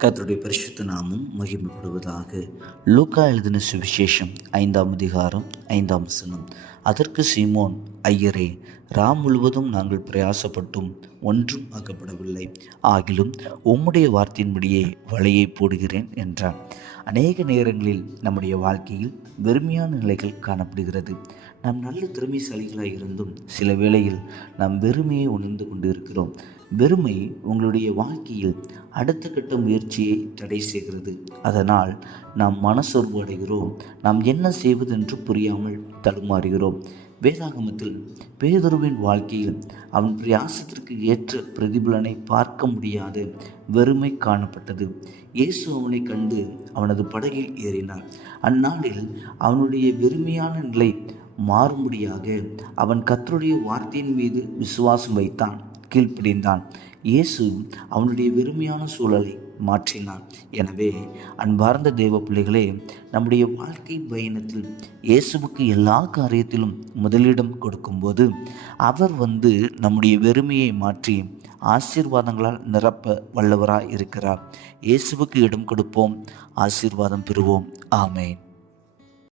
கர்த்தருடைய பரிசுத்த நாமம் மகிமைப்படுவதாக. லூக்கா எழுதின சுவிசேஷம் 5ஆம் அதிகாரம் 5ஆம் வசனம். அதற்கு சீமோன், ஐயரே, முழுவதும் நாங்கள் பிரயாசப்பட்டும் ஒன்றும் ஆக்கப்படவில்லை, ஆகிலும் உம்முடைய வார்த்தையின்படியே வலையை போடுகிறேன் என்றார். அநேக நேரங்களில் நம்முடைய வாழ்க்கையில் வெறுமையான நிலைகள் காணப்படுகிறது. நாம் நல்ல திறமைசாலிகளாக இருந்தும் சில வேளையில் நாம் வெறுமையை உணர்ந்து கொண்டு இருக்கிறோம். வெறுமை உங்களுடைய வாழ்க்கையில் அடுத்த கட்ட முயற்சியை தடை செய்கிறது. அதனால் நாம் மனசோர்வு அடைகிறோம். நாம் என்ன செய்வதென்று புரியாமல் தடுமாறுகிறோம். வேதாகமத்தில் பேதுருவின் வாழ்க்கையில் அவன் பிரயாசத்திற்கு ஏற்ற பிரதிபலனை பார்க்க முடியாத வெறுமை காணப்பட்டது. இயேசு அவனை கண்டு அவனது படகில் ஏறினார். அந்நாளில் அவனுடைய வெறுமையான நிலை மாறும்படியாக அவன் கர்த்தருடைய வார்த்தையின் மீது விசுவாசம் வைத்தான், கீழ்ப்படிந்தான். இயேசு அவனுடைய வெறுமையான சூழலை மாற்றினார். எனவே அன்பார்ந்த தேவ பிள்ளைகளே, நம்முடைய வாழ்க்கை பயணத்தில் இயேசுவுக்கு எல்லா காரியத்திலும் முதலிடம் கொடுக்கும்போது அவர் நம்முடைய வெறுமையை மாற்றி ஆசீர்வாதங்களால் நிரப்ப வல்லவராய் இருக்கிறார். இயேசுவுக்கு இடம் கொடுப்போம், ஆசீர்வாதம் பெறுவோம். ஆமென்.